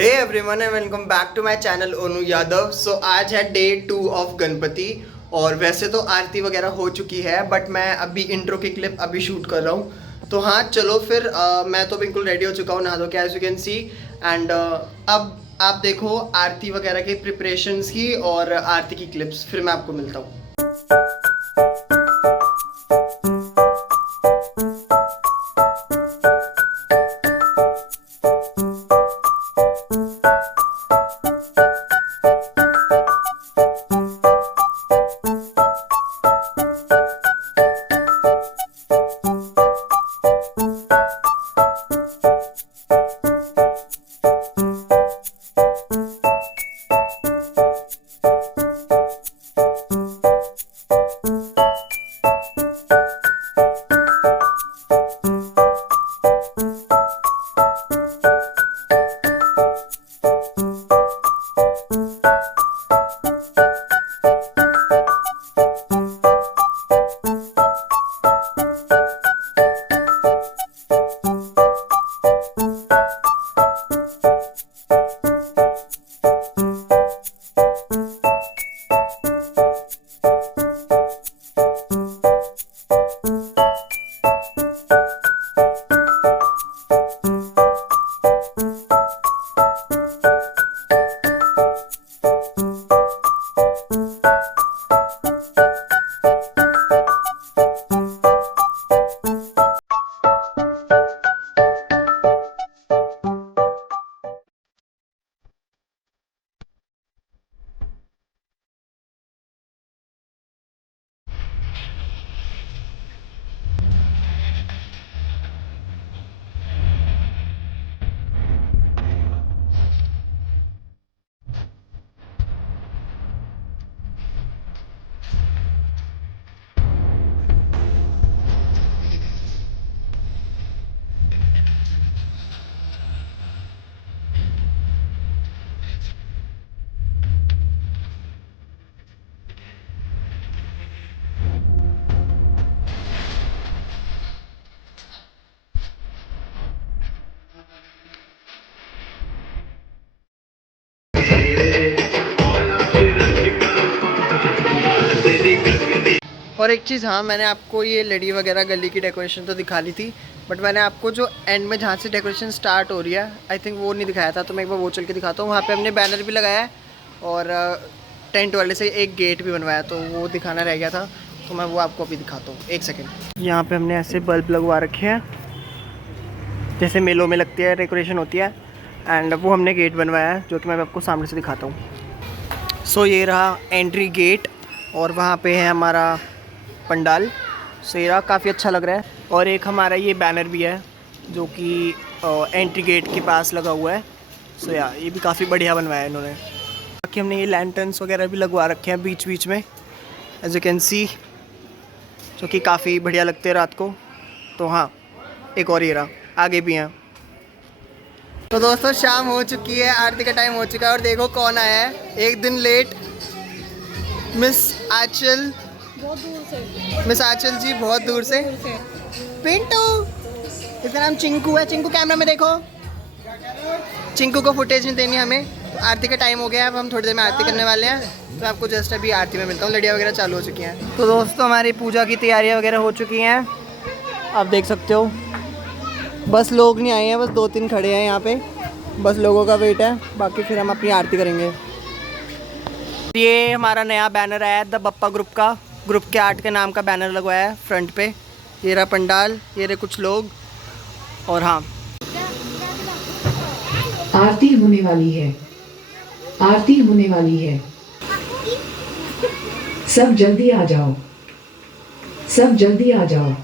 Hey everyone and welcome back to my channel Onu Yadav. सो आज है day 2 of Ganpati और वैसे तो आरती वगैरह हो चुकी है बट मैं अभी इंट्रो की क्लिप अभी शूट कर रहा हूँ। तो हाँ चलो फिर मैं तो बिल्कुल रेडी हो चुका हूँ नहा धो के as you can see. And अब आप देखो आरती वगैरह की प्रिपरेशंस की और आरती की क्लिप्स, फिर मैं आपको मिलता हूँ। और एक चीज़, हाँ मैंने आपको ये लड़ी वगैरह गली की डेकोरेशन तो दिखा ली थी बट मैंने आपको जो एंड में जहाँ से डेकोरेशन स्टार्ट हो रही है आई थिंक वो नहीं दिखाया था। तो मैं एक बार वो चल के दिखाता हूँ। वहाँ पे हमने बैनर भी लगाया है और टेंट वाले से एक गेट भी बनवाया, तो वो दिखाना रह गया था। तो मैं वो आपको अभी दिखाता हूँ, एक सेकेंड। यहाँ पर हमने ऐसे बल्ब लगवा रखे हैं जैसे मेलों में लगती है डेकोरेशन होती है, एंड वो हमने गेट बनवाया है जो कि मैं आपको सामने से दिखाता हूँ। सो ये रहा एंट्री गेट और वहाँ पे है हमारा पंडाल। सो ये रहा, काफ़ी अच्छा लग रहा है। और एक हमारा ये बैनर भी है जो कि एंट्री गेट के पास लगा हुआ है। सो या ये भी काफ़ी बढ़िया बनवाया है इन्होंने। बाकी हमने ये लैंटर्न्स वगैरह भी लगवा रखे हैं बीच बीच में एज यू कैन सी, जो कि काफ़ी बढ़िया लगते हैं रात को। तो हाँ, एक और ये रहा, आगे भी हैं। तो दोस्तों शाम हो चुकी है, आरती का टाइम हो चुका है और देखो कौन आया है एक दिन लेट। मिस आंचल, बहुत दूर से। मिस आंचल जी बहुत दूर से। पिंटू, इसका नाम चिंकू है। चिंकू कैमरा में देखो। चिंकू को फुटेज नहीं देनी हमें। तो आरती का टाइम हो गया है, अब हम थोड़ी देर में आरती करने वाले हैं। तो आपको जस्ट अभी आरती में मिलता हूँ। लड़ियाँ वगैरह चालू हो चुकी हैं। तो दोस्तों हमारी पूजा की तैयारियाँ वगैरह हो चुकी हैं, आप देख सकते हो। बस लोग नहीं आए हैं, बस 2-3 खड़े हैं यहाँ पे, बस लोगों का वेट है। बाकी फिर हम अपनी आरती करेंगे। ये हमारा नया बैनर आया है द बप्पा ग्रुप का, ग्रुप के आर्ट के नाम का बैनर लगवाया है फ्रंट पे। ये रहा पंडाल, ये रहे कुछ लोग। और हाँ, आरती होने वाली है, आरती होने वाली है, सब जल्दी आ जाओ, सब जल्दी आ जाओ।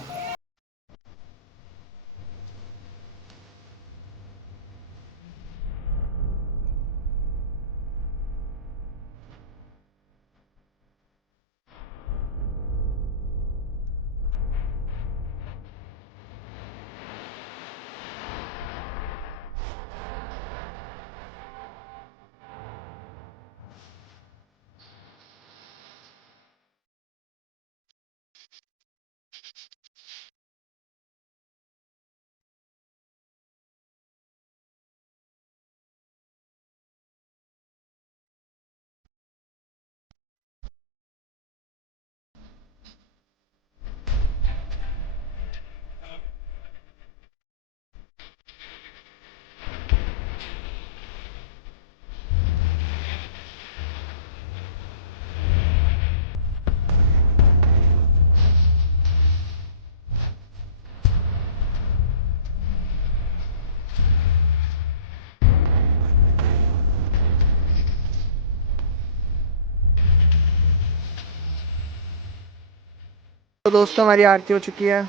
तो दोस्तों हमारी आरती हो चुकी है।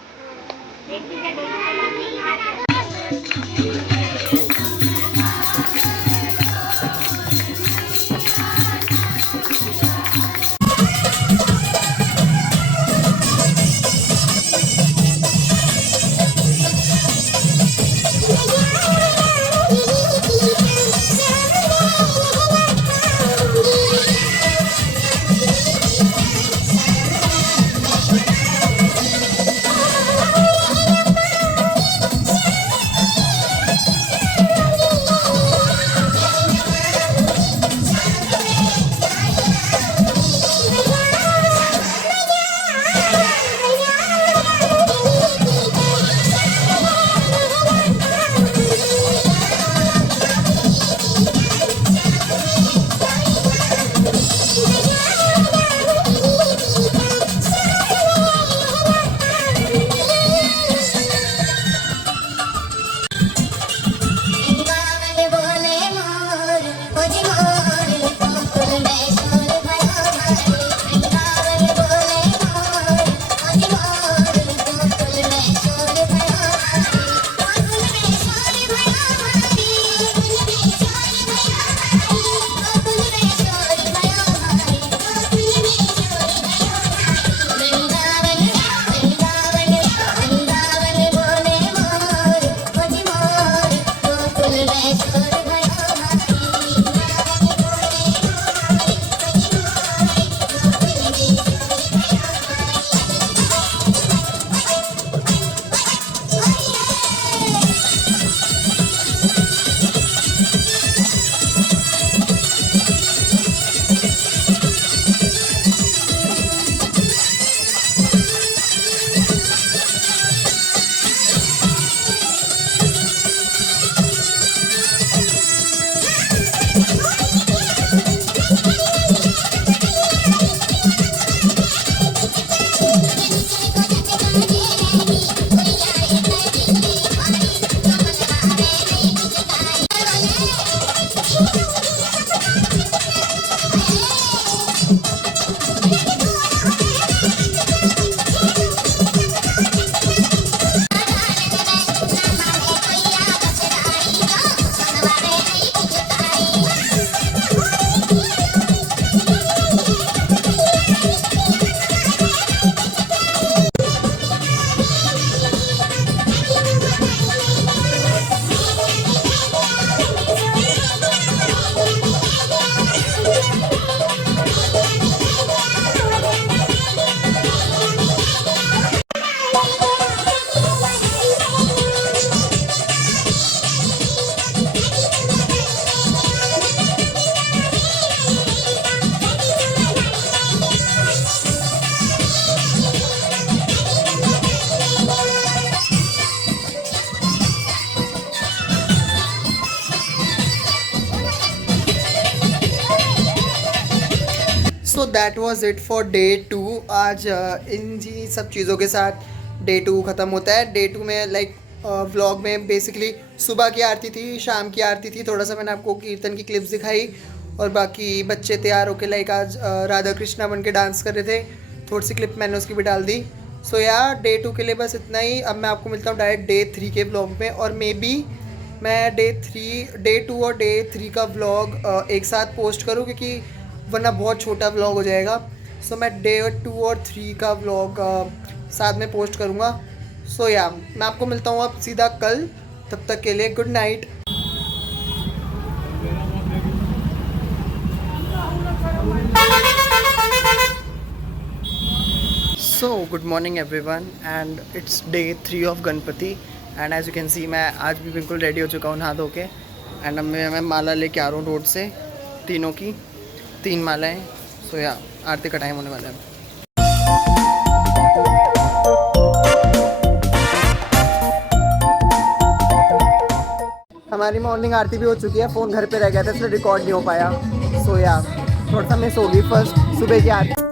So that was it for day 2। आज इन जी सब चीज़ों के साथ डे 2 ख़त्म होता है। डे 2 में लाइक व्लॉग में बेसिकली सुबह की आरती थी, शाम की आरती थी, थोड़ा सा मैंने आपको कीर्तन की क्लिप्स दिखाई और बाकी बच्चे तैयार होकर लाइक आज राधा कृष्णा बन के डांस कर रहे थे, थोड़ी सी क्लिप मैंने उसकी भी डाल दी। सो यार डे 2 के लिए बस इतना ही। अब मैं आपको मिलता हूँ डायरेक्ट डे 3 के व्लॉग में, और मे बी मैं डे 2 और डे 3 का व्लॉग एक साथ पोस्ट करूँ, क्योंकि वरना बहुत छोटा व्लॉग हो जाएगा। सो मैं डे 2 और 3 का व्लॉग साथ में पोस्ट करूँगा। सो या मैं आपको मिलता हूँ अब सीधा कल, तब तक के लिए good night. So good morning everyone and it's day 3 of Ganpati and as you can see मैं आज भी बिल्कुल रेडी हो चुका हूँ नहा धो के। एंड अब मैं माला लेके आ रहा हूँ रोड से, तीनों की 3 मालाएँ। सो या आरती का टाइम होने वाला है। हमारी मॉर्निंग आरती भी हो चुकी है, फ़ोन घर पे रह गया था इसलिए रिकॉर्ड नहीं हो पाया। सो या थोड़ा सा मिस होगी फर्स्ट सुबह की आरती।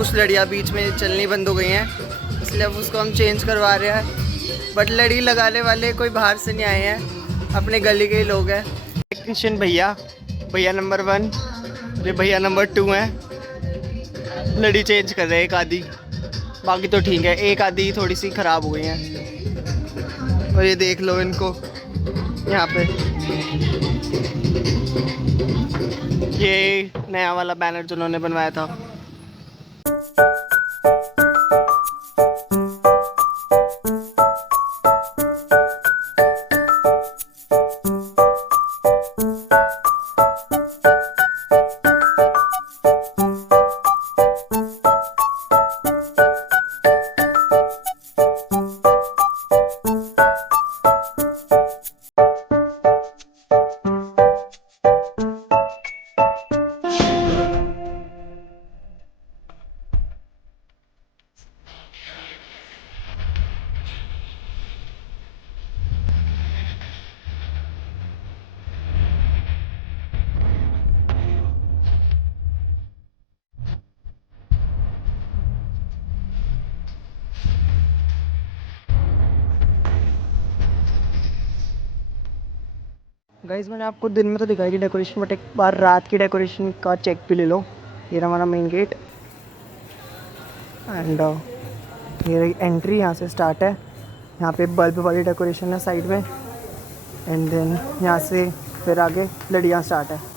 कुछ लड़ियाँ बीच में चलनी बंद हो गई हैं, इसलिए अब उसको हम चेंज करवा रहे हैं। बट लड़ी लगाने वाले कोई बाहर से नहीं आए हैं, अपने गली के ही लोग हैं। टेक्नीशियन भैया नंबर 1, ये भैया नंबर 2 हैं। लड़ी चेंज कर रहे हैं एक आधी, बाकी तो ठीक है, एक आधी थोड़ी सी ख़राब हो गई हैं। और ये देख लो इनको यहाँ पे, ये नया वाला बैनर जो उन्होंने बनवाया था। गाइस मैंने आपको दिन में तो दिखाई थी डेकोरेशन, बट एक बार रात की डेकोरेशन का चेक भी ले लो। ये रहा हमारा मेन गेट एंड ये एंट्री यहाँ से स्टार्ट है। यहाँ पे बल्ब वाली डेकोरेशन है साइड में, एंड देन यहाँ से फिर आगे लड़ियाँ स्टार्ट है।